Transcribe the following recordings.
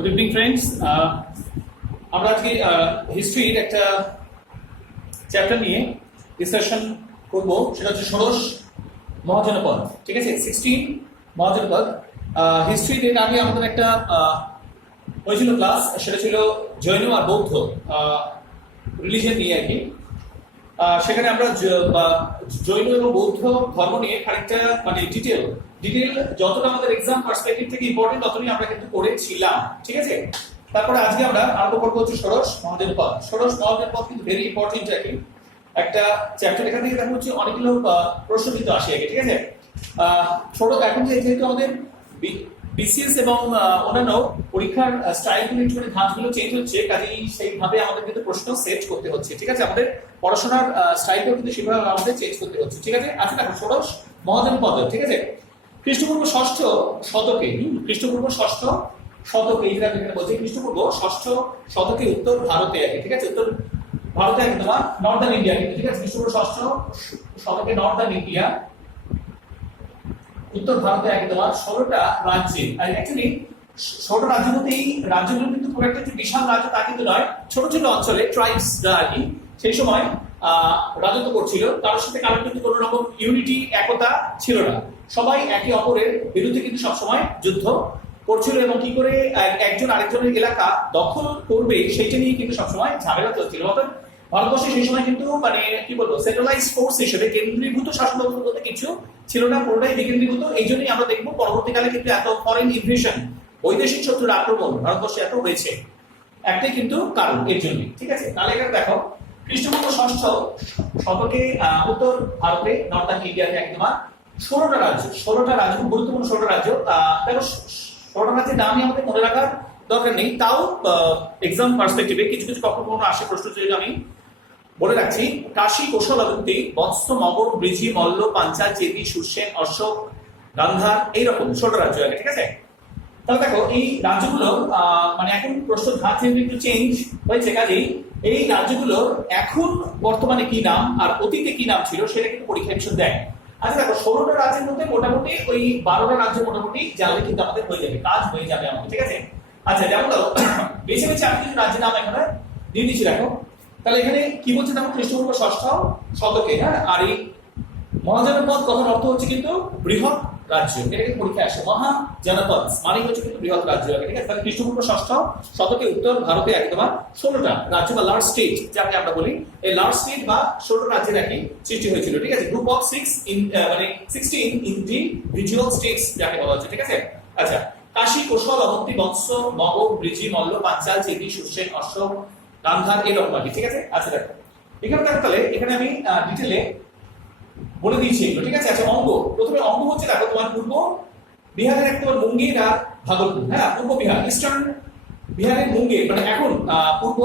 Good evening friends. আমরা আজকে হিস্ট্রির একটা চ্যাপ্টার নিয়ে ডিসকাশন করব, সেটা হচ্ছে ষোড়শ মহাজনপদ। ঠিক আছে, 16 মহাজনপদ। হিস্ট্রিতে আগে আমাদের একটা হয়েছিল ক্লাস, সেটা ছিল জৈন আর বৌদ্ধ রিলিজিয়ন নিয়ে আর কি। সেখানে আমরা জৈন এবং বৌদ্ধ ধর্ম নিয়ে খানিকটা মানে ডিটেল যতটা আমাদের এক্সাম পার্সপেক্টিভ থেকে ইম্পর্টেন্ট ততটাই আমরা কিন্তু পড়েছিলাম। ঠিক আছে, তারপরে আজকে আমরা আরম্ভ করবো হচ্ছে ষোড়শ মহাজনপদ। ষোড়শ মহাজনপদ কিন্তু ভেরি ইম্পর্টেন্ট একটা চ্যাপ্টার। এখান থেকে দেখা হচ্ছে অনেকগুলো প্রশ্ন কিন্তু আসে আগে। ঠিক আছে, এখন যেহেতু আমাদের বিসিএস এবং অন্যান্য পরীক্ষার স্টাইলগুলো একটু ধাঁচগুলো চেঞ্জ হচ্ছে, কাজেই সেইভাবে আমাদের কিন্তু প্রশ্ন সেট করতে হচ্ছে। ঠিক আছে, আমাদের পড়াশোনার স্টাইলটাও কিন্তু সেভাবে আমাদের চেঞ্জ করতে হচ্ছে। ঠিক আছে, আচ্ছা দেখো ষোড়শ মহাজনপদ। ঠিক আছে, খ্রিস্টপূর্ব ষষ্ঠ শতকে, খ্রিস্টপূর্ব ষষ্ঠ শতকে, এই যেটা বলছে খ্রিস্টপূর্ব ষষ্ঠ শতকে উত্তর ভারতে আর কি। ঠিক আছে, উত্তর ভারতে একদম নর্দার্ন ইন্ডিয়া কিন্তু। ঠিক আছে, খ্রিস্টপূর্ব ষষ্ঠ শতকে নর্দার্ন ইন্ডিয়া, উত্তর ভারতে একদম 16টা রাজ্যে। আর অ্যাকচুয়ালি 16টা রাজ্য বলতে এই রাজ্যগুলো কিন্তু খুব একটা যে বিশাল রাজ্য তা কিন্তু নয়, ছোট ছোট অঞ্চলে ট্রাইবস আর কি সেই সময় রাজত্ব করছিল। কারোর সাথে কারোর কিন্তু কোনো রকম ইউনিটি, একতা ছিল না। সবাই একে অপরের বিরুদ্ধে কিন্তু সবসময় যুদ্ধ করছিল এবং কি করে একজন আরেকজনের এলাকা দখল করবে সেইটা নিয়ে কিন্তু সবসময় ঝামেলা চলছিল। অর্থাৎ ভারতবর্ষে সেই সময় কিন্তু মানে কি বলবো সেন্ট্রালাইজ ফোর্স হিসেবে কেন্দ্রীভূত শাসন ব্যবস্থা বলতে কিছু ছিল না, পুরোটাই বিকেন্দ্রীভূত। এই জন্যই আমরা দেখবো পরবর্তীকালে কিন্তু এত ফরেন ইনভেশন, বৈদেশিক শত্রুর আক্রমণ ভারতবর্ষে এত হয়েছে, একটাই কিন্তু কারণ এর জন্য। ঠিক আছে, তাহলে এখানে দেখো খ্রিস্টপূর্ব ষষ্ঠ শতকে উত্তর ভারতে নর্দার্ন ইন্ডিয়াতে একদম 16টা রাজ্য, 16টা রাজ্য, খুব গুরুত্বপূর্ণ 16টা রাজ্য। দেখো 16টা রাজ্যের নামই আমাদের মনে রাখার দরকার নেই, তাও এক্সাম পার্সপেক্টিভে কিছু কিছু কখনো আসে প্রশ্ন, যদি আমি বলে রাখছি। কাশী, কৌশল, অবন্তী, বৎস, মগধ, বৃজি, মল্ল, পাঞ্চাল, চেদি, সুরসেন, অশোক, গান্ধার, এইরকম 16টা রাজ্য আগে। ঠিক আছে, তাহলে দেখো এই রাজ্যগুলো মানে এখন প্রশ্ন ধাঁচ একটু চেঞ্জ হয়েছে, কাজেই এই রাজ্যগুলোর এখন বর্তমানে কি নাম আর অতীতে কি নাম ছিল সেটা কিন্তু পরীক্ষা বিষয় দেয়। আচ্ছা দেখো 16টা রাজ্যের মধ্যে মোটামুটি ওই 12টা রাজ্য মোটামুটি জানলে কিন্তু আমাদের হয়ে যাবে, কাজ হয়ে যাবে আমাদের। ঠিক আছে, আচ্ছা যেমন বেছে বেছে আমি কিছু রাজ্যের নাম এখানে দিয়ে দিচ্ছি। দেখো তাহলে এখানে কি বলছে, দেখো খ্রিস্টপূর্ব ষষ্ঠ শতকে, হ্যাঁ, আর এই মহাজনপদ কথার অর্থ হচ্ছে কিন্তু বৃহৎ রাজ্য। এটা কিন্তু পরীক্ষা আসে, মহাজনপদ মানে হচ্ছে কিন্তু বৃহৎ রাজ্য। ঠিক আছে, তাহলে খ্রিস্টপূর্ব ষষ্ঠ শতকে উত্তর ভারতে একদম 16টা রাজ্য বা লার্জ স্টেট যাকে আমরা বলি, এই লার্জ স্টেট বা 16 রাজ্যের একই সৃষ্টি হয়েছিল। ঠিক আছে, গ্রুপ অফ 6 মানে 16 ইন্ডিভিজুয়াল স্টেটস যাকে বলা হচ্ছে। ঠিক আছে, আচ্ছা কাশী, কৌশল, অবন্তী, বৎস, মগধ, বৃজি, মল্ল, পাঞ্চাল, চেদি, সুরসেন, অশোক, গান্ধার, এরকম আর কি। ঠিক আছে, আচ্ছা দেখো এখানে দেখো তাহলে এখানে আমি ডিটেলে বলে দিয়েছি এগুলো। ঠিক আছে, আচ্ছা অঙ্গ, প্রথমে অঙ্গ হচ্ছে দেখো তোমার পূর্ব বিহারের একটা মুঙ্গের আর ভাগলপুর। হ্যাঁ, পূর্ব বিহার, ইস্টার্ন বিহারের মুঙ্গের মানে এখন পূর্ব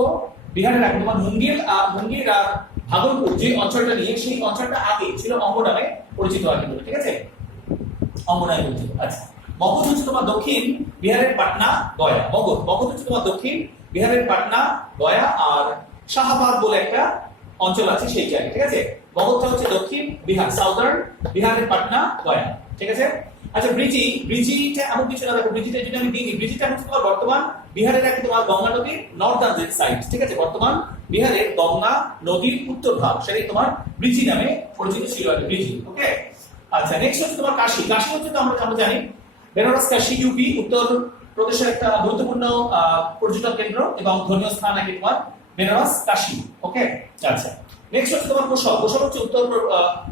বিহারের এখন তোমার মুঙ্গের আর ভাগলপুর যে অঞ্চলটা নিয়ে, সেই অঞ্চলটা আগে ছিল অঙ্গ নামে পরিচিত আর কি। ঠিক আছে, অঙ্গ নামে পরিচিত। আচ্ছা মগধ হচ্ছে তোমার দক্ষিণ বিহারের পাটনা, গয়া। মগধ হচ্ছে তোমার দক্ষিণ বিহারের পাটনা, গয়া আর শাহাবাদ বলে একটা অঞ্চল আছে সেই জায়গায়। ঠিক আছে, মগধটা হচ্ছে দক্ষিণ বিহার, সাউদার্ন বিহারের পাটনা, গয়া। ঠিক আছে, আচ্ছা ব্রিজিটা এমন কিছু না, দেখো ব্রিজিটা যদি আমি দিই, ব্রিজিটা হচ্ছে তোমার বর্তমান বিহারের একটা তোমার গঙ্গা নদীর নর্দার্ন সাইড। ঠিক আছে, বর্তমান বিহারের গঙ্গা নদীর উত্তর ভাগ, সেটাই তোমার ব্রিজি নামে পরিচিত ছিল আর ব্রিজি। ওকে, আচ্ছা নেক্সট হচ্ছে তোমার কাশী। কাশী হচ্ছে তো আমরা জানি বেনারস, কাশী ইউপি, উত্তর প্রদেশের একটা গুরুত্বপূর্ণ পর্যটন কেন্দ্র এবং ধর্মীয় স্থান আগে তোমার বেনারস, কাশী। ওকে, আচ্ছা নেক্সট হচ্ছে তোমার কোশল। কোশল হচ্ছে উত্তর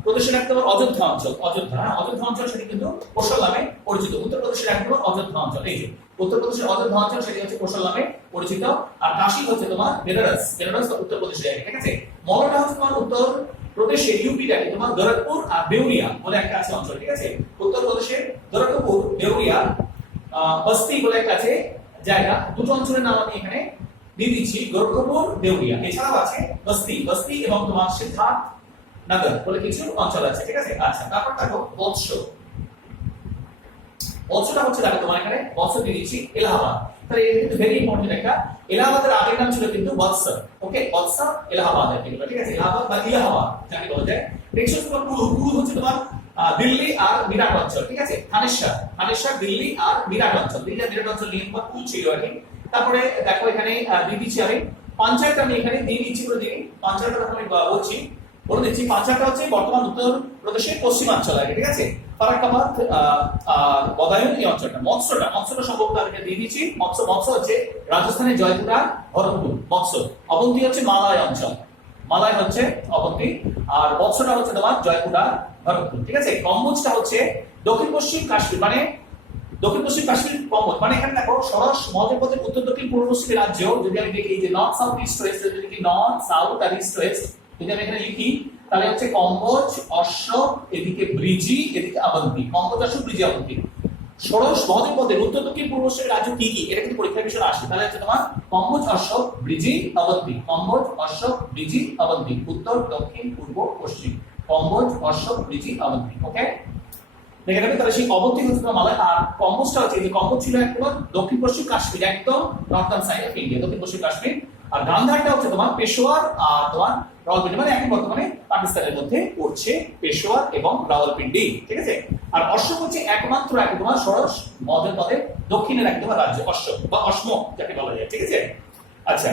প্রদেশের একটা অযোধ্যা অঞ্চল। অযোধ্যা অঞ্চল সেটি কিন্তু কোশল নামে পরিচিত। উত্তর প্রদেশের একদম অযোধ্যা অঞ্চল, এই যে উত্তর প্রদেশের অযোধ্যা অঞ্চল সেটি হচ্ছে কোশল নামে পরিচিত। আর কাশী হচ্ছে তোমার বেনারস উত্তর প্রদেশের। ঠিক আছে, মগধটা হচ্ছে তোমার উত্তর প্রদেশের ইউপিটাকে তোমার গোরখপুর আর দেউরিয়া বলে একটা আছে অঞ্চল। ঠিক আছে, উত্তর প্রদেশের গোরখপুর, দেউরিয়া, বস্তি বলে একটা আছে জায়গা। দুটো অঞ্চলের নাম আমি এখানে দিয়ে দিচ্ছি, গোরখপুর, দেউরিয়া। এছাড়াও আছে বস্তি এবং তোমার সিদ্ধার্থ নগর বলে কিছু অঞ্চল আছে। ঠিক আছে, আচ্ছা তারপর দেখো বৎসটা হচ্ছে দেখো তোমার এখানে বৎস দিয়ে দিচ্ছি এলাহাবাদ। তাহলে এটা কিন্তু ভেরি ইম্পর্টেন্ট একটা। এলাহাবাদের আগের নাম ছিল কিন্তু বৎসর। ওকে, বৎসর এলাহাবাদ আর কি। ঠিক আছে, এলাহাবাদ বা ইলাহাবাদ যাকে বলা যায়। নেক্সট হচ্ছে তোমার পুরু হচ্ছে তোমার দিল্লি আর মিরাট অঞ্চল। ঠিক আছে, থানেশ্বর, দিল্লি আর মিরাট অঞ্চল। দিল্লি আর মিরাট অঞ্চল নিয়ে তোমার কুল ছিল আর কি। তারপরে দেখো এখানে দিয়ে দিচ্ছি আমি পাঞ্চালটা, আমি এখানে দিয়ে দিচ্ছি করে দিই পাঞ্চালটা আমি বলছি বলে দিচ্ছি। পাঞ্চালটা হচ্ছে বর্তমান উত্তর প্রদেশের পশ্চিমাঞ্চল আগে, ঠিক আছে। ফারাক্কাবাদ আর বদায়ুন এই অঞ্চলটা। মৎস্যটা সম্ভবত আমি দিয়ে দিচ্ছি। মৎস্য হচ্ছে রাজস্থানের জয়পুরা ভরতপুর মৎস্য। অবন্তী হচ্ছে মালয় অঞ্চল, মালয় হচ্ছে অবন্তী, আর মৎস্যটা হচ্ছে তোমার জয়পুরা ভরতপুর, ঠিক আছে। কম্বোজটা হচ্ছে দক্ষিণ পশ্চিম কাশ্মীর, মানে দক্ষিণ পশ্চিম কাশ্মীর কম্বোজ, মানে এখানে দেখো সরস মহাজনপথের উত্তর দক্ষিণ পূর্ব পশ্চিমের রাজ্য। যদি আমি দেখি যে নর্থ সাউথ ইস্ট ওয়েস্ট, যদি দেখি নর্থ সাউথ আর ইস্ট ওয়েস্ট, যদি আমি এখানে লিখি তাহলে হচ্ছে কম্বোজ, অশোক, এদিকে ব্রিজি, এদিকে অবন্তী। কম্বোজ, অশোক, ব্রিজি, অবন্তী। ষোড়শ মহাজনপথের উত্তর দক্ষিণ পূর্ব পশ্চিমের রাজ্য কি কি, এটা কিন্তু পরীক্ষার বিষয় আসে। তাহলে হচ্ছে তোমার কম্বোজ, অশোক, ব্রিজি, অবন্তী। কম্বোজ, অশোক, ব্রিজি, অবন্তী। উত্তর দক্ষিণ পূর্ব পশ্চিম কম্বোজ, অশোক, ব্রিজি, অবন্তী। ওকে, দেখে নেবে। তাহলে সেই অবন্তী হচ্ছে মালয়, আর কম্বোজটা হচ্ছে যে কম্বোজ ছিল একদম দক্ষিণ পশ্চিম কাশ্মীর, একদম নর্থার্ন সাইড অফ ইন্ডিয়া, দক্ষিণ পশ্চিম কাশ্মীর। আর গান্ধারটা হচ্ছে তোমার পেশোয়ার আর তোমার রাওয়ালপিন্ডি, মানে এখন বর্তমানে পাকিস্তানের মধ্যে পড়ছে পেশোয়ার এবং রাওয়ালপিন্ডি, ঠিক আছে। আর অশোক হচ্ছে একমাত্র তোমার ষোড়শ মহাজনপথের দক্ষিণের একদম রাজ্য, অশোক বা অশ্ম যাকে বলা যায়, ঠিক আছে। আচ্ছা,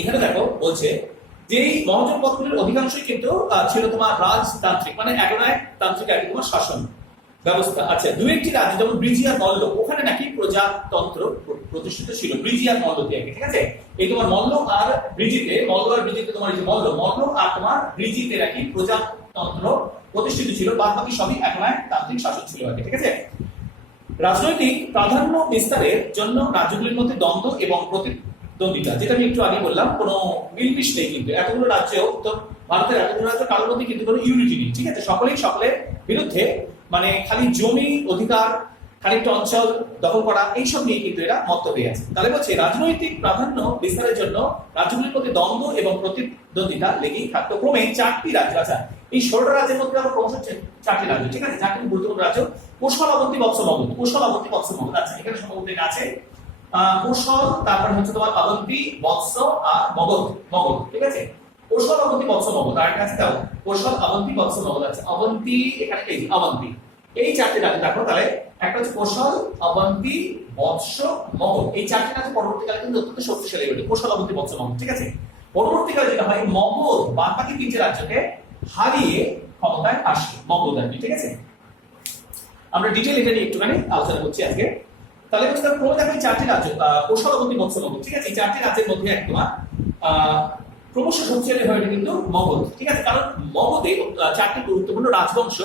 এখানে দেখো বলছে যে এই মহাজনপথগুলির অধিকাংশই কিন্তু ছিল তোমার রাজতান্ত্রিক, মানে একনায়কতান্ত্রিক তোমার শাসন ব্যবস্থা। আচ্ছা, দুই একটি রাজ্য যেমন ব্রিজি আর মল্ল, ওখানে নাকি প্রজাতন্ত্র প্রতিষ্ঠিত ছিল, ব্রিজি আর মল্ল দিয়ে, ঠিক আছে। এই তোমার মল্ল আর ব্রিজিতে তোমার এই যে মল্ল আর তোমার ব্রিজিতে নাকি প্রজাতন্ত্র প্রতিষ্ঠিত ছিল, বাদ বাকি সবই একনায়কতান্ত্রিক শাসন ছিল আগে, ঠিক আছে। রাজনৈতিক প্রাধান্য বিস্তারের জন্য রাজ্যগুলির মধ্যে দ্বন্দ্ব এবং প্রতিদ্বন্দ্বিতা, যেটা আমি একটু আগে বললাম, কোনো মিলমিশ নেই কিন্তু। এতগুলো রাজ্য, উত্তর ভারতের এতগুলো রাজ্য কারোর মধ্যে কিন্তু কোনো ইউনিটি নেই, ঠিক আছে। সকলের বিরুদ্ধে, মানে খালি জমি অধিকার, খানিকটা অঞ্চল দখল করা, এইসব নিয়ে কিন্তু এরা মত পেয়ে আছে। তাহলে বলছে রাজনৈতিক প্রাধান্য বিস্তারের জন্য রাজ্যগুলির মধ্যে দ্বন্দ্ব এবং প্রতিদ্বন্দ্বিতা লেগেই থাকতো। ক্রমে 4টি রাজ্য, আচ্ছা এই 16টা রাজ্যের মধ্যে আবার ক্রমশ 4টি রাজ্য, ঠিক আছে। 4টি গুরুত্বপূর্ণ রাজ্য: কোশল, অবন্তী, বৎস, মগধ। কোশল, অবন্তী, বৎস, মগধ। আচ্ছা, এখানে সম্ভবত এটা আছে কোশল, তারপরে হচ্ছে তোমার অবন্তী, বৎস আর মগধ, ঠিক আছে। কোশল, অবন্তী, বৎস, মগধ। আর একটা আছে দাও কোশল, অবন্তী, বৎস, মগধ। আছে অবন্তী, এখানে এই অবন্তী, এই 4টি রাজ্য দেখো। তাহলে একটা হচ্ছে কোশল, অবন্তী, বৎস, মগধ। এই 4টি রাজ্য পরবর্তীকালে কিন্তু অত্যন্ত শক্তিশালী হয়ে ওঠে, কোশল, অবন্তী, বৎস, মগধ, ঠিক আছে। পরবর্তীকালে যেটা হয়, মগধ বাদ বাকি 3টে রাজ্যকে হারিয়ে ক্ষমতায় আসে, মগধ আর কি, ঠিক আছে। আমরা ডিটেইল এটা নিয়ে একটুখানি আলোচনা করছি আজকে। তাহলে হচ্ছে প্রথমে দেখো এই 4টি রাজ্য, কোশল, অবন্তী, বৎস, মগধ, ঠিক আছে। এই 4টি রাজ্যের মধ্যে তোমার ক্রমশ শক্তিশালী হয়ে ওঠে কিন্তু মগধ, ঠিক আছে। কারণ মগধে 4টি গুরুত্বপূর্ণ রাজবংশ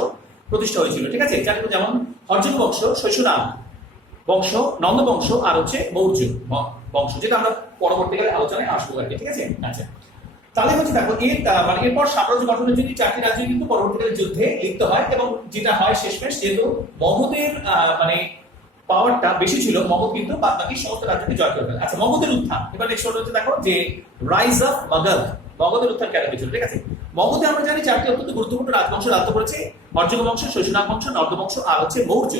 প্রতিষ্ঠা হয়েছিল, ঠিক আছে। যার মধ্যে যেমন অর্জুন বংশ, শৈশনাম বংশ, নন্দ বংশ আর হচ্ছে মৌর্য বংশ, যেটা আমরা পরবর্তীকালে আলোচনায় আসবো আর কি, ঠিক আছে। আচ্ছা, তাহলে হচ্ছে দেখো মানে এরপর সাম্রাজ্য গঠনের জন্য 4টি রাজ্য কিন্তু পরবর্তীকালে যুদ্ধে লিপ্ত হয়, এবং যেটা হয় শেষমেশ, যেহেতু মগধের মানে পাওয়ারটা বেশি ছিল, মগধ কিন্তু বাদ বাকি সমস্ত রাজ্যকে জয় করে ফেলে। আচ্ছা, মগধের উত্থান। এবার নেক্সট হচ্ছে দেখো যে রাইজ অফ মগধ, মগধের উত্থান কেন হয়েছিল, ঠিক আছে। মগধে আমরা জানি 4টি অত্যন্ত গুরুত্বপূর্ণ রাজবংশ রাজত্ব করেছে: অর্জুন বংশ, শৈশনাগ বংশ, নন্দ বংশ আর হচ্ছে মৌর্য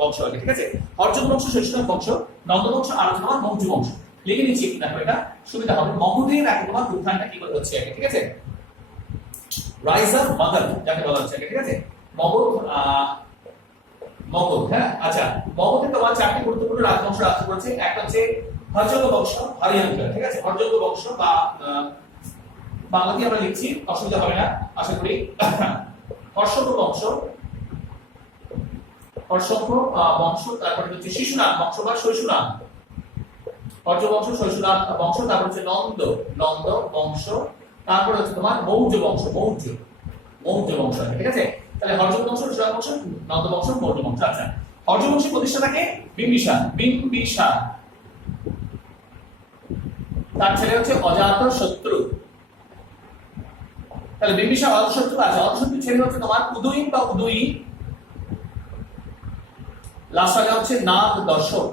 বংশ, ঠিক আছে। অর্জুন বংশ, শৈশনাগ বংশ, নন্দ বংশ আর হচ্ছে মৌর্য বংশ। লিখে নিচ্ছি, দেখো এটা সুবিধা হবে। মগধের একদম উত্থানটা কি করে হচ্ছে আগে, ঠিক আছে। রাইজ অফ মগধ যাকে বলা হচ্ছে আগে, ঠিক আছে। মগধ, হ্যাঁ। আচ্ছা, মগধে তোমার 4টি গুরুত্বপূর্ণ রাজবংশ রাজত্ব করেছে। একটা হচ্ছে হর্যঙ্গ বংশ, হরিয়াঙ্কা, ঠিক আছে। হর্যঙ্গ বংশ বা বাংলাতে আমরা লিখছি, অসুবিধা হবে না আশা করি। হর্ষঙ্গ বংশ, তারপরে হচ্ছে শিশুনাগ বংশ বা শৈশুনাগ, হর্য বংশ, শৈশুনাগ বংশ, তারপর হচ্ছে নন্দ বংশ, তারপরে হচ্ছে তোমার মৌর্য বংশ, মৌর্য বংশ, ঠিক আছে। তাহলে হর্য বংশ, শৈশুনাগ বংশ, নন্দ বংশ, মৌর্য বংশ। আচ্ছা, হর্য বংশের প্রতিষ্ঠাতাকে বিম্বিসার, তার ছেলে হচ্ছে অজাতশত্রু। তাহলে বিম্বিসার, অজাতশত্রু আছে। অজাতশত্রুর ছেলে হচ্ছে তোমার উদয়ীন বা উদয়ী, লাস্ট আগে হচ্ছে নাগ দর্শক,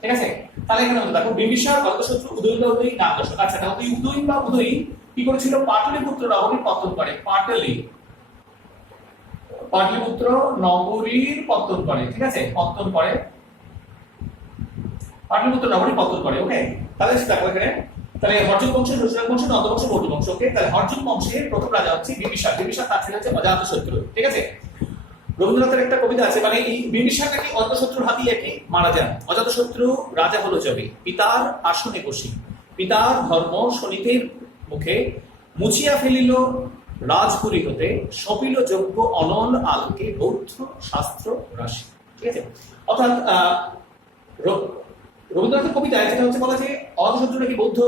ঠিক আছে। তাহলে এখানে দেখো বিম্বিসার, অজাতশত্রু, উদয়ীন বা উদয়ী, নাগ দর্শক। আচ্ছা, তাহলে উদয়ীন বা উদয়ী কি করেছিল? পাটলিপুত্র নগরীর পতন করে, পাটলিপুত্র নগরীর পতন করে, ঠিক আছে। পাটলিপুত্র নগরীর পতন করে, ওকে। তাহলে দেখো এখানে, তাহলে হর্যক বংশ, শৈশনাগ বংশ, নন্দ বংশ, মৌর্য বংশ, ওকে। তাহলে হর্যক বংশের প্রথম রাজা হচ্ছে বিম্বিসার, তার ছেলে হচ্ছে অজাতশত্রু, ঠিক আছে। রবীন্দ্রনাথের একটা কবিতা আছে, মানে এই বিম্বিসার নাকি অজাতশত্রুর হাতে একে মারা যান। অজাতশত্রু রাজা হলো যবে, পিতার আসনে বসি, পিতার ধর্ম শনিতের মুখে, মুছিয়া ফেলিল রাজপুরী হতে, সপিল যজ্ঞ অনল আলোকে বৌদ্ধ শাস্ত্র রাশি। ঠিক আছে, অর্থাৎ রবীন্দ্রনাথের কবিতায় যেটা হচ্ছে বলা যে অজাতশত্রু নাকি বৌদ্ধ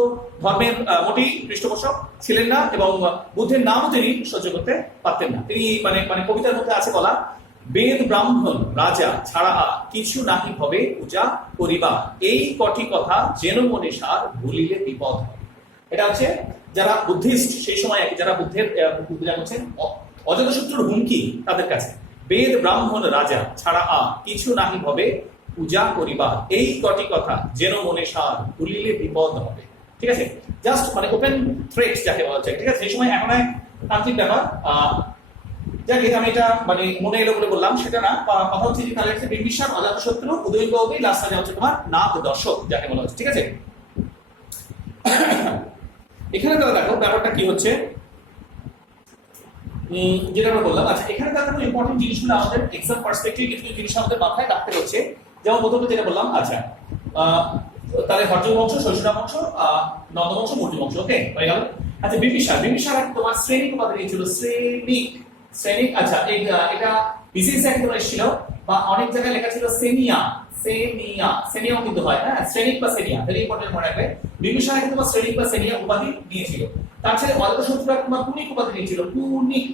ধর্মের মোটেই পৃষ্ঠপোষক ছিলেন না, এবং বুদ্ধের নামও তিনি সহ্য করতে পারতেন না। তিনি মানে মানে কবিতার মধ্যে আছে বলা, বেদ ব্রাহ্মণ রাজা ছাড়া কিছু নাহি হবে পূজা করিবা, এই কটি কথা যেন মনে সার ভুলিলে বিপদ হয়। এটা হচ্ছে যারা বুদ্ধিস্ট সেই সময় যারা বুদ্ধের পূজা করছেন, অজাতশত্রুর হুমকি তাদের কাছে, বেদ ব্রাহ্মণ রাজা ছাড়া কিছু নাহি হবে পূজা করিবা, এই কটি কথা যেন মনে সার ভুলিলে বিপদ হবে। ঠিক আছে, জাস্ট মানে ওপেন থ্রেট যাকে বলা হচ্ছে। ঠিক আছে, সেই সময় এখন এক তান্ত্রিক ব্যাপার, যাকে আমি এটা মানে মনে এলো বলে বললাম সেটা না, কথা হচ্ছে যে তাহলে হচ্ছে বিম্বিসার অজাতশত্রু উদয়নবাবু লাস্ট রাজা হচ্ছে তোমার নাগ দর্শক যাকে বলা হচ্ছে। ঠিক আছে, এখানে তারা দেখো ব্যাপারটা কি হচ্ছে, যেটা আমরা বললাম। আচ্ছা, এখানে তারা কোনো ইম্পর্টেন্ট জিনিসগুলো আমাদের এক্সাম পার্সপেক্টিভ কিছু জিনিস আমাদের মাথায় রাখতে হচ্ছে। যেমন প্রথমে যেটা বললাম, আচ্ছা তাহলে হর্য বংশ, শৈশব বংশ, নন্দ বংশ, মৌর্য বংশ, ওকে হয়ে গেল। আচ্ছা, বিম্বিসার তোমার শ্রেণিক উপাধি নিয়েছিল, শ্রেণিক। আচ্ছা, এটা বিসিএস এক তোমার এসেছিল, বা অনেক জায়গায় লেখা ছিল সেনিয়াও কিন্তু হয়, হ্যাঁ, শ্রেণিক বা সেনিয়া, ভেরি ইম্পর্টেন্ট মনে রাখবে। বিম্বিসার এক তোমার শ্রেণিক বা সেনিয়া উপাধি নিয়েছিল। তাছাড়া অজাতশত্রু তোমার কুনিক উপাধি নিয়েছিল, কুনিক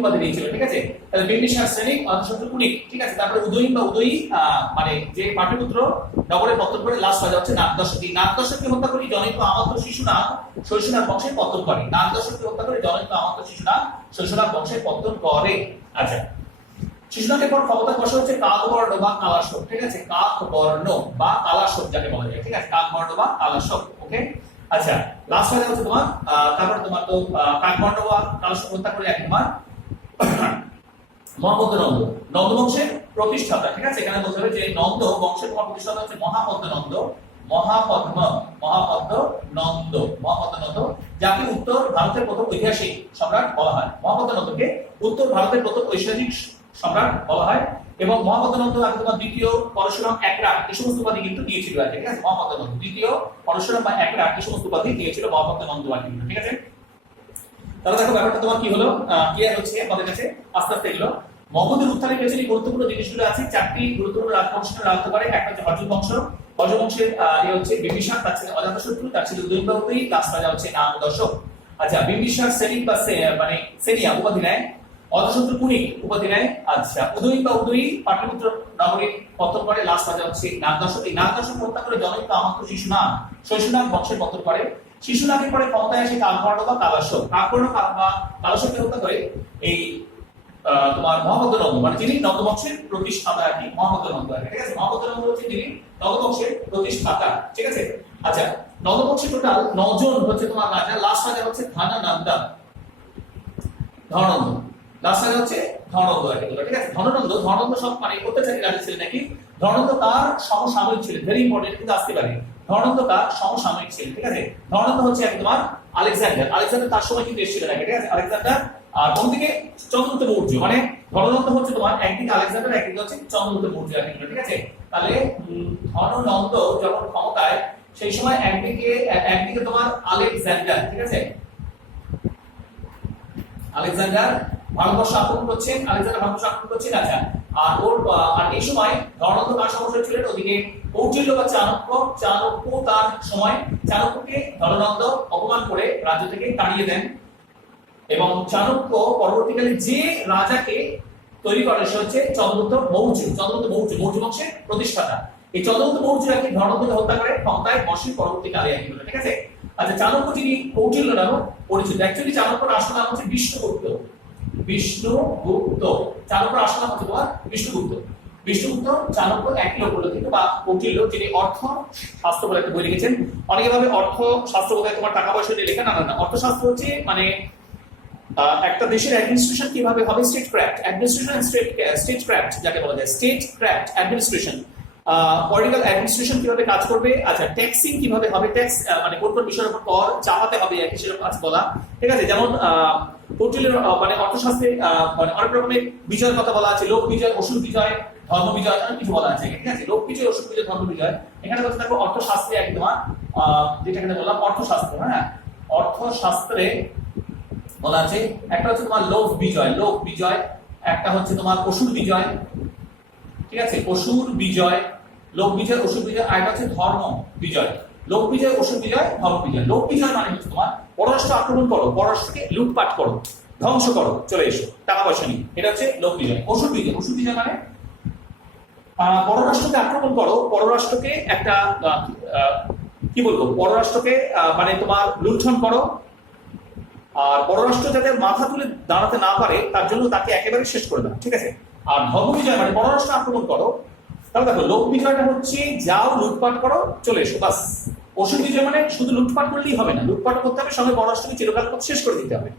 উপাধি নিয়েছিল। ঠিক আছে, তাহলে বিম্বিসার শ্রেণিক, অজাতশত্রু কুনিক। ঠিক আছে, তারপরে উদয়ী বা উদয়ী মানে যে পাটলিপুত্র নগরে পত্তন করে লাস্ট রাজা হচ্ছে নাগদর্শকী। নাগদর্শককে হত্যা করে জনৈক আমন্ত্র শিশুনাগ শৈশনাগ বংশের পত্তন করে। নাগদর্শককে হত্যা করে জনৈক আমন্ত্র শিশুনাগ শৈশনাগ বংশের পত্তন করে। আচ্ছা, শিশুনাগের পর ক্ষমতা বসে হচ্ছে কাকবর্ণ বা কালাশোক। ঠিক আছে, কাকবর্ণ বা কালাশোক যাকে বলা যায়। ঠিক আছে, কাকবর্ণ বা কালাশোক, ওকে। আচ্ছা, লাস্ট রাজা হচ্ছে তোমার তারপর তোমার তো কাকবর্ণ বা কালাশোক হত্যা করে এক তোমার মহাপদ্ম নন্দ, নন্দ বংশের প্রতিষ্ঠাতা। ঠিক আছে, এখানে বলতে হবে যে নন্দ বংশের তোমার প্রতিষ্ঠাতা হচ্ছে মহাপদ্ম নন্দ, যাকে উত্তর ভারতের প্রথম ঐতিহাসিক সম্রাট বলা হয়। মহাপদ্ম নন্দকে উত্তর ভারতের প্রথম ঐতিহাসিক সম্রাট বলা হয়, এবং মহাপদ্ম নন্দ আগে তোমার দ্বিতীয় পরশুরাম একরাট এই সমস্ত উপাধি কিন্তু দিয়েছিল। ঠিক আছে, মহাপদ্ম নন্দ দ্বিতীয় পরশুরাম বা একরাট এই সমস্ত উপাধি দিয়েছিল মহাপদ্ম নন্দ। ঠিক আছে, তাহলে দেখো ব্যাপারটা তোমার কি হলো, ক্লিয়ার হচ্ছে আমাদের কাছে আস্তে আস্তে এগুলো। মগধের উত্থানের পেছনে গুরুত্বপূর্ণ জিনিসগুলো আছে, চারটি গুরুত্বপূর্ণ রাজবংশের রাজত্ব করে। একটা হচ্ছে হর্য বংশ, হর্য বংশের হচ্ছে বিম্বিসার, তার ছিল অজাতশত্রু, তার ছিল উদয়নবাবুই, লাস্ট রাজা হচ্ছে নাগদর্শক। আচ্ছা, বিম্বিসার শ্রেণিক বা মানে সেনিয়া উপাধি নেয়, অজাতশত্রু কুনিক উপাধি নেয়। আচ্ছা, উদয়ী পাটলিপুত্র নগরী পত্তন করে, লাস্ট রাজা হচ্ছে নাগদর্শক। এই নাগদর্শক হত্যা করে জনৈক আমন্ত্র শিশুনাগ শৈশনাগ বংশের পত্তন করে। শিশুনাগের পরে ক্ষমতায় আসে কাকবর্ণ বা কালাশোক, কাকবর্ণ বা কালাশোককে হত্যা করে এই তোমার মহাপদ্ম নন্দ, মানে যিনি নন্দ বংশের প্রতিষ্ঠাতা আর কি, মহাপদ্ম নন্দ। ঠিক আছে, মহাপদ্ম নন্দ হচ্ছে যিনি নন্দ বংশের প্রতিষ্ঠাতা। ঠিক আছে, আচ্ছা, নন্দ বংশের টোটাল 9 জন হচ্ছে তোমার রাজা। লাস্ট রাজা হচ্ছে ধননন্দ, লাস্ট রাজা হচ্ছে ধননন্দ। ঠিক আছে, ধননন্দ সব মানে অত্যাচারী রাজা ছিলেন নাকি। ধননন্দ তার সমসাময়িক ছিলেন, ভেরি ইম্পর্টেন্ট, কিন্তু আসতে পারে। ধননন্দ তার সমসাময়িক ছিলেন। ঠিক আছে, ধননন্দ হচ্ছে তোমার আলেকজান্ডার তার সময় কিন্তু এসেছিলেন নাকি। ঠিক আছে, আলেকজান্ডার আর অন্যদিকে চন্দ্রগুপ্ত মৌর্য, মানে ধননন্দ হচ্ছে তোমার একদিকে আলেকজান্ডার, একদিকে হচ্ছে চন্দ্রগুপ্ত মৌর্য। ঠিক আছে, তাহলে ধননন্দ যখন ক্ষমতায় সেই সময় একদিকে তোমার আলেকজান্ডার, ঠিক আছে, আলেকজান্ডার ভারতবর্ষ আক্রমণ করছেন, আচ্ছা, আর এই সময় ধননন্দ কার সমস্যা ছিলেন, ওদিকে কৌটিল্য বা চাণক্য তার সময় চাণক্যকে ধননন্দ অপমান করে রাজ্য থেকে তাড়িয়ে দেন, এবং চাণক্য পরবর্তীকালে যে রাজাকে তৈরি করেন সে হচ্ছে চন্দ্রগুপ্ত মৌর্য বংশের প্রতিষ্ঠাতা। এই চন্দ্রগুপ্ত মৌর্য একটি ধননন্দকে হত্যা করে ক্ষমতায় বসেন পরবর্তীকালে। ঠিক আছে, আচ্ছা, চাণক্য যিনি কৌটিল্য নামে পরিচিত, অ্যাকচুয়ালি চাণক্যর আসল নাম হচ্ছে বিষ্ণুগুপ্ত। চাণক্যর আসল নাম হচ্ছে তোমার বিষ্ণুগুপ্ত। চাণক্য একই লোক বলে কিন্তু, বা কৌটিল্য যিনি অর্থ শাস্ত্র বলে একটা বই লিখেছেন। অনেকে ভাবে অর্থ শাস্ত্র বলতে তোমার টাকা পয়সা দিয়ে লেখা, না। অর্থশাস্ত্র হচ্ছে মানে একটা দেশের অ্যাডমিনিস্ট্রেশন কিভাবে হবে, state craft administration, state craft যাকে বলা যায়, state craft administration. Political administration কিভাবে কাজ করবে, আচ্ছা ট্যাক্সিং কিভাবে হবে, ট্যাক্স মানে কোন কোন বিষয়ের উপর কর চাপাতে হবে একই সেরকম কাজ বলা, ঠিক আছে। যেমন কৌটিল্যের মানে অর্থশাস্ত্রে মানে অনেক রকমের বিজয়ের কথা বলা আছে, লোক বিজয়, অসুর বিজয়, ধর্ম বিজয়, অনেক কিছু বলা আছে, ঠিক আছে। লোক বিজয়, অসুর বিজয়, ধর্ম বিজয়, এখানে কথা থাকবে অর্থশাস্ত্রে একদম যেটা এখানে বললাম অর্থশাস্ত্র, হ্যাঁ অর্থশাস্ত্রে বলা আছে একটা হচ্ছে তোমার লোক বিজয়, লোক বিজয়, একটা হচ্ছে তোমার অসুর বিজয়, ঠিক আছে, অসুর বিজয়, লোক বিজয়, অসুর বিজয়, আর একটা হচ্ছে ধর্ম বিজয়। লোক বিজয়, অসুর বিজয়, ধর্ম বিজয়। লোক বিজয় মানে হচ্ছে তোমার পররাষ্ট্র আক্রমণ করো, পররাষ্ট্রকে লুটপাট করো, ধ্বংস করো, চলে এসো টাকা পয়সা নিয়ে, এটা হচ্ছে লোক বিজয়। অসুর বিজয়, অসুর বিজয় মানে পররাষ্ট্রকে আক্রমণ করো, পররাষ্ট্রকে একটা কি বলবো, পররাষ্ট্রকে মানে তোমার লুণ্ঠন করো, আর পররাষ্ট্র যাতে মাথা তুলে দাঁড়াতে না পারে তার জন্য তাকে একেবারে শেষ করে দাও, ঠিক আছে। আর ধর্ম বিজয় মানে পররাষ্ট্র আক্রমণ করো, তাহলে দেখো লোক বিজয়টা হচ্ছে যাও লুটপাট করো চলে এসো বাস। অসুর বিজয় মানে শুধু লুটপাট করলেই হবে না, লুটপাট করতে হবে, সঙ্গে পররাষ্ট্রকে চিরকাল শেষ করে দিতে হবে।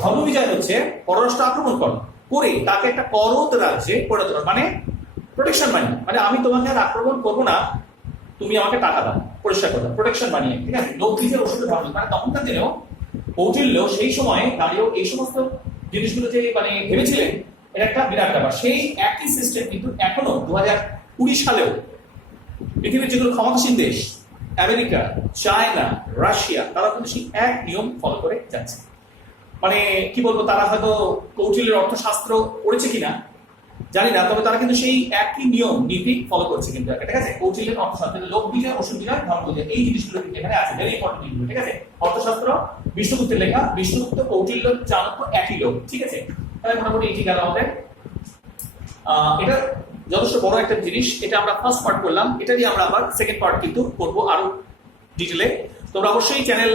ধর্ম বিজয় হচ্ছে পররাষ্ট্র আক্রমণ করো করে তাকে একটা করদ রাজ্যে পরিণত করো, মানে প্রোটেকশন মানি, মানে আমি তোমাকে আর আক্রমণ করবো না, তুমি আমাকে টাকা দাও, পরিষ্কার কথা, প্রোটেকশন বানিয়ে, ঠিক আছে। লোক বিজয়, অসুর ধর্ম, মানে তখনকার দিনেও কৌটিল্য সেই সময়ে দাঁড়িয়েও এই সমস্ত জিনিসগুলো যে মানে ভেবেছিলেন, এটা একটা বিরাট ব্যাপার। সেই একই সিস্টেম কিন্তু এখনো 2020 সালেও পৃথিবীর যেগুলো ক্ষমতাসীন দেশ, আমেরিকা, চায়না, রাশিয়া, তারা কিন্তু সেই এক নিয়ম ফলো করে যাচ্ছে। মানে কি বলবো, তারা হয়তো কৌটিল্যের অর্থশাস্ত্র পড়েছে কিনা জানি না, তবে তারা কিন্তু সেই একই নিয়ম নীতি ফলো করছে কিন্তু, ঠিক আছে। কৌটিল্যের অর্থশাস্ত্র, লোক বিজয়, অসুর বিজয়, ধর্ম বিজয়, এই জিনিসগুলো কিন্তু এখানে আছে, ভেরি ইম্পর্টেন্ট জিনিসগুলো, ঠিক আছে। অর্থশাস্ত্র বিষ্ণুগুপ্তের লেখা, বিষ্ণুগুপ্ত, কৌটিল্য, চাণক্য একই লোক, ঠিক আছে। তাহলে মোটামুটি এটি গেল আমাদের। এটা যথেষ্ট বড় একটা জিনিস, এটা আমরা ফার্স্ট পার্ট করলাম, এটা দিয়ে আমরা আবার সেকেন্ড পার্ট কিন্তু করবো আরো ডিটেলে। তোমরা অবশ্যই চ্যানেল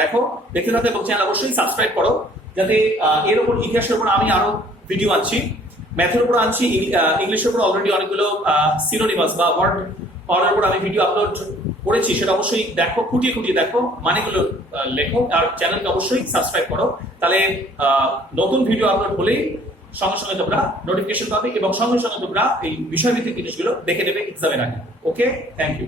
দেখো, দেখতে থাকতে এবং চ্যানেল অবশ্যই সাবস্ক্রাইব করো, যাতে এর উপর ইতিহাসের উপর আমি আরো ভিডিও আনছি, ম্যাথের উপর আনছি, ইংলিশের উপর অলরেডি অনেকগুলো সিনোনিমাস বা ওয়ার্ড পাওয়ার উপর আমি ভিডিও আপলোড করেছি, সেটা অবশ্যই দেখো, খুঁটিয়ে খুঁটিয়ে দেখো, মানেগুলো লেখো, আর চ্যানেলকে অবশ্যই সাবস্ক্রাইব করো, তাহলে নতুন ভিডিও আপলোড হলেই সঙ্গে সঙ্গে তোমরা নোটিফিকেশন পাবে এবং সঙ্গে সঙ্গে তোমরা এই বিষয়ভিত্তিক জিনিসগুলো দেখে নেবে এক্সামের আগে। ওকে, থ্যাংক ইউ।